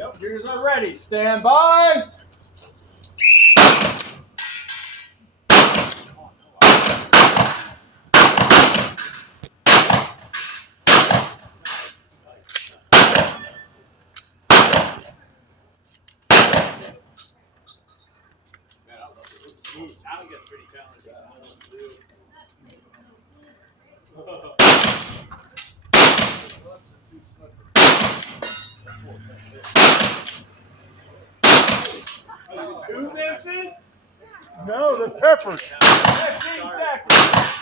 Yep, juniors are ready. Stand by. Now it gets pretty challenging. Two minutes. No, the peppers. 15 seconds.